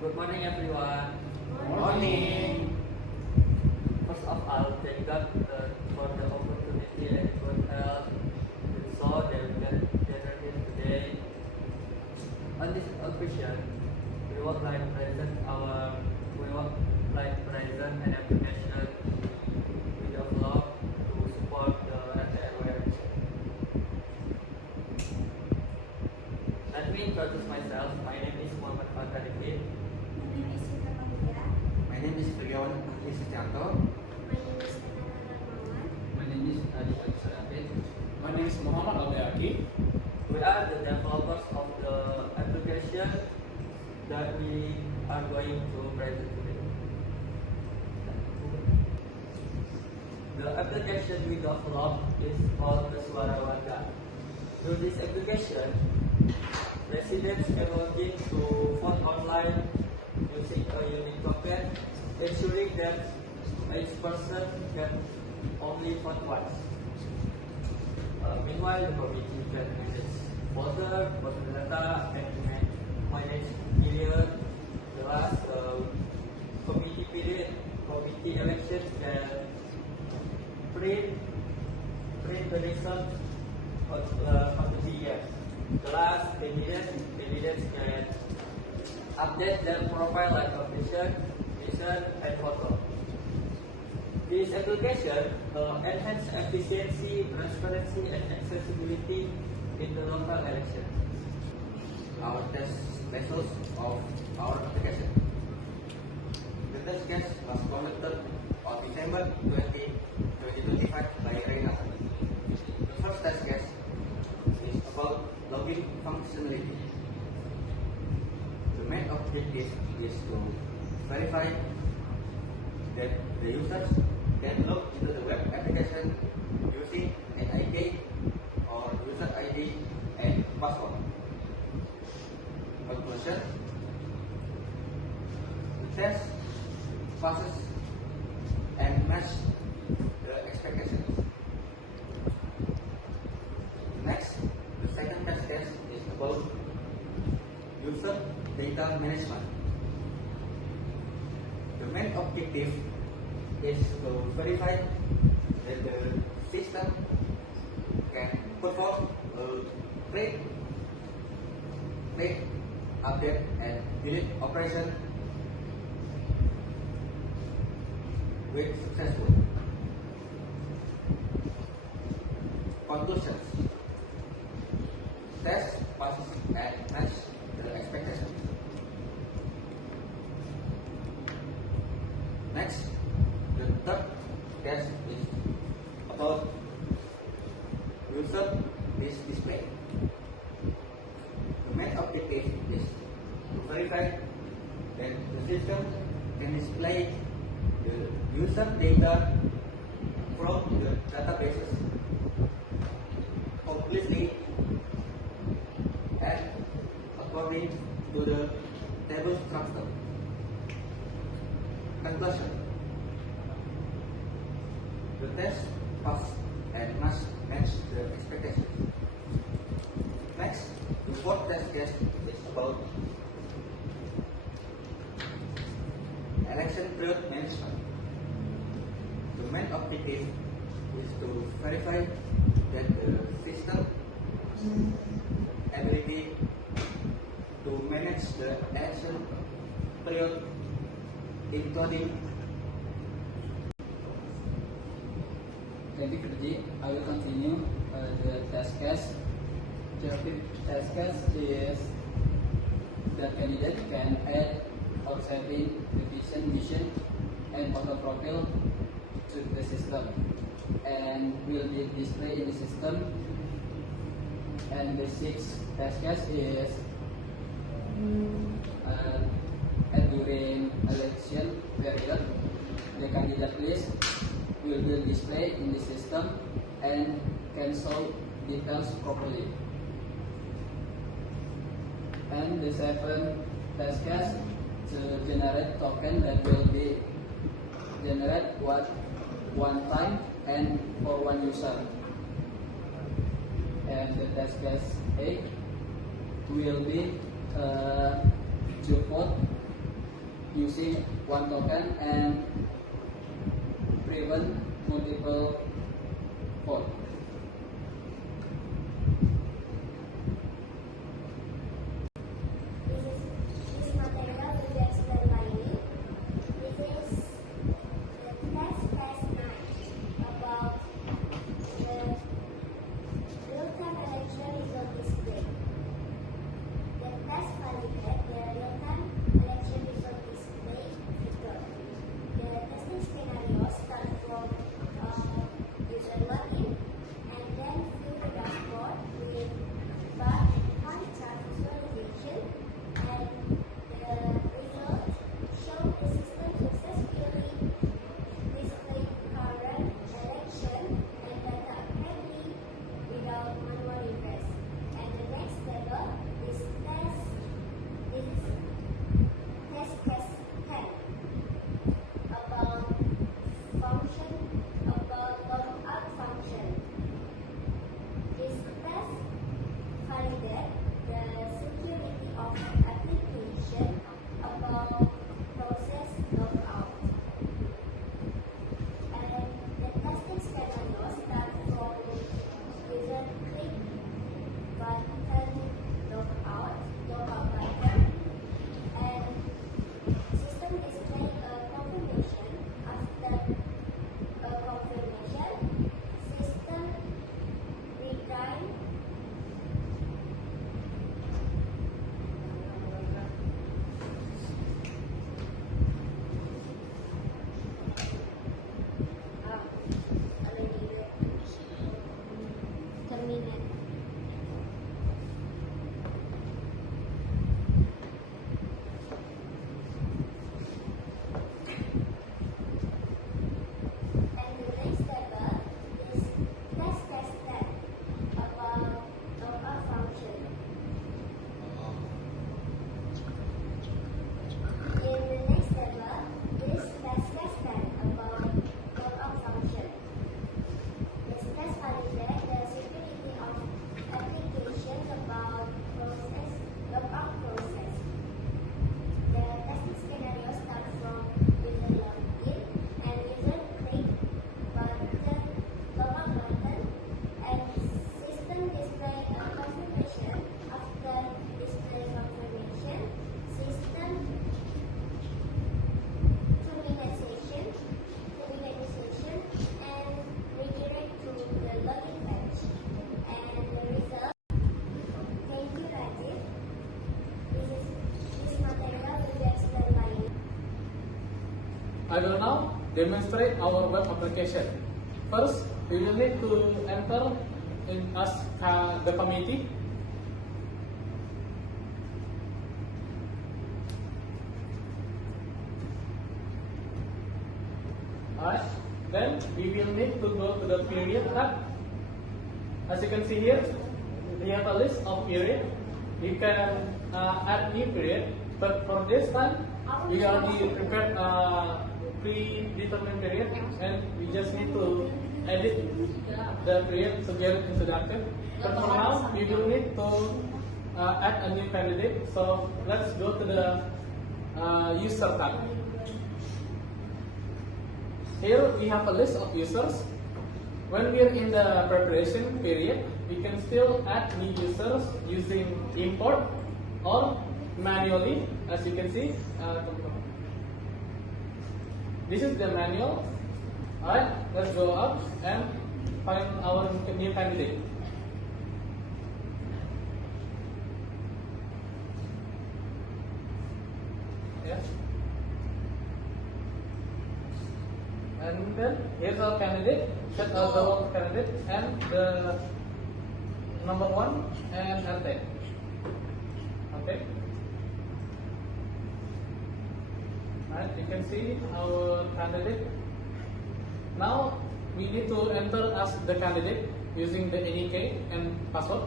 Good morning, everyone. Morning. First of all, thank God for the opportunity and good health. So that we can gather here today. On this occasion, we would like present an application we developed to support the RTRW election. Let me introduce myself. My name is Muhammad Fatarifin. My name is Firyawan Ahli Sucianto. My name is Adi Sarafin. My name is Muhammad Aldeaki. We are the developers of the application that we are going to present today. The application we developed is called the Suara Warga. Through this application, residents can log in to vote online using a unique token, ensuring that each person can only vote once. Meanwhile, the committee can manage voter data, and manage period. The last committee elections can print the result of the year. The last candidates can update their profile like location, mission, and photo. This application enhances efficiency, transparency, and accessibility in the local election. Our test methods of our application. The test case was conducted on December 20, 2025 by Reina. The first test case is about login functionality. The main objective is to verify that the users can log into the web application using an ID or user ID and password. Conclusion: the test passes and matches the expectations. Next, the second test case is about user data management. The main objective is to verify that the system can perform a create, update, and delete operation with successful. Conclusions: test passes and match the expectations. Next, the third test is about user display. The main objective is to verify that the system can display the user data from the databases completely and according to the table structure. Conclusion: the test passed and must match the expectations. Next, the fourth test case is about election period management. The main objective is to verify that the system ability to manage the election period, including. Thank you, Kerji. I will continue the test case. The fifth test case is the candidate can add or setting the vision, mission, and photo profile to the system, and will be displayed in the system. And the sixth test case is during election period, the candidate list will be displayed in the system and can show details properly. And the seventh test case to generate token that will be generated one time and for one user. And the test case 8 will be to vote using one token and prevent multiple vote. This material will be explained by me. This is the test 9 about the real-time election result display. The test validates the real-time election result display feature. The testing scenario starts from user login and then view the dashboard with bar and pie chart visualization, and the result show the system successfully displayed current election and data accurately without manual request. And the next table is test case 10 about logout function. This test validates the security of application about process logout. And the testing scenario starts from user click button logout button, and system display a confirmation. After a confirmation, system return terminate. And the next table is test case 10 about logout function. In the next table is test case 10 about logout function. This test validates the security of applications about process logout process. The testing scenario starts from user login and user click button logout button, and system display a confirmation. After display confirmation, system terminate session and redirect to the login page. And the result. Thank you, Rajiv. This material will be explained by me. I will now demonstrate our web application. First, we will need to enter in as the committee. Alright, then we will need to go to the period tab. As you can see here, we have a list of period. You can add new period, but for this time, we already prepared a predetermined period, and we just need to edit the period to get it introductive. But for now, we will need to add a new candidate. So let's go to the user tab. Here we have a list of users. When we are in the preparation period, we can still add new users using import or manually, as you can see. This is the manual. Alright, let's go up and find our new candidate. Yeah. And then here's our candidate, set our double candidate and the number 1 and RT. Okay. Alright, you can see our candidate. Now we need to enter as the candidate using the ADK and password.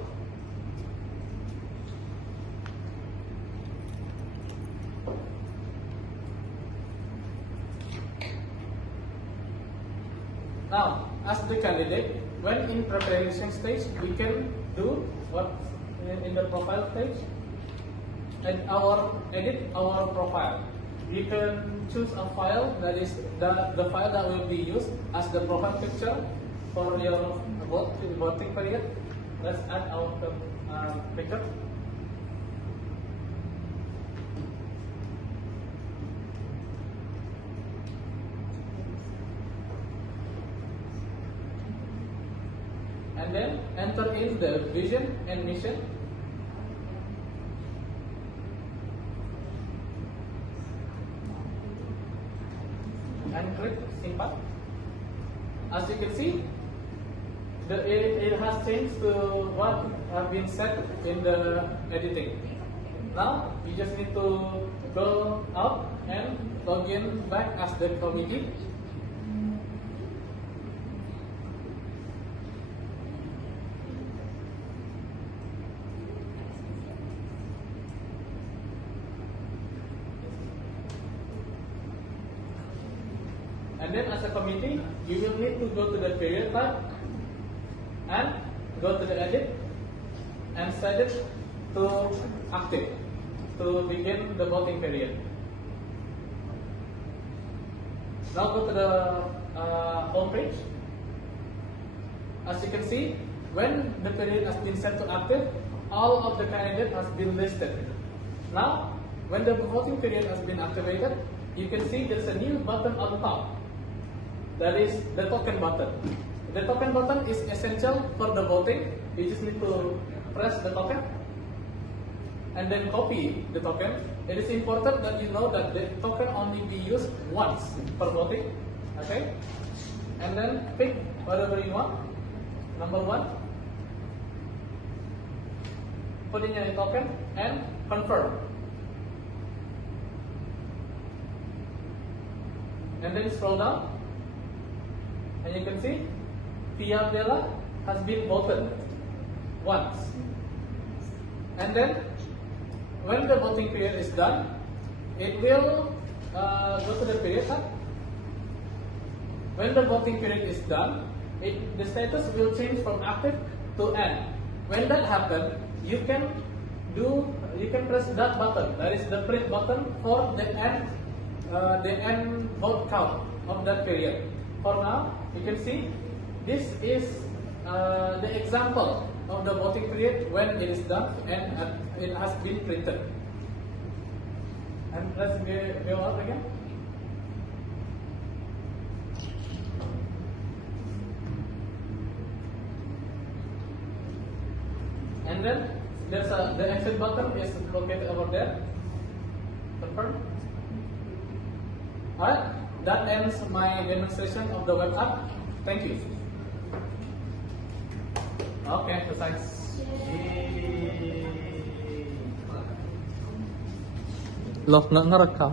Now, as the candidate, when in preparation stage, we can do what in the profile page, and edit our profile. you can choose a file that is the file that will be used as the profile picture for your voting period. Let's add our picture. And then enter in the vision and mission. And click simpan. As you can see, it has changed to what have been set in the editing. Now you just need to go out and log in back as the committee. And then as a committee, you will need to go to the period tab and go to the edit and set it to active to begin the voting period. Now go to the home page. As you can see, when the period has been set to active, all of the candidates has been listed. Now, when the voting period has been activated, you can see there's a new button on top. That is the token button. The token button is essential for the voting. You just need to press the token and then copy the token. It is important that you know that the token only be used once for voting. Okay? And then pick whatever you want. Number 1. Put in your token and confirm. And then scroll down. And you can see Pia Bella has been voted once. And then when the voting period is done, it will go to the period tab. When the voting period is done, the status will change from active to end. When that happens, you can press that button. That is the print button for the end vote count of that period. For now, you can see this is the example of the voting period when it is done and it has been printed. And let's go out again. And then there's the exit button is located over there. Confirm. Alright, that ends my demonstration of the web app. Thank you. Okay, selesai. Love nak ngerekam.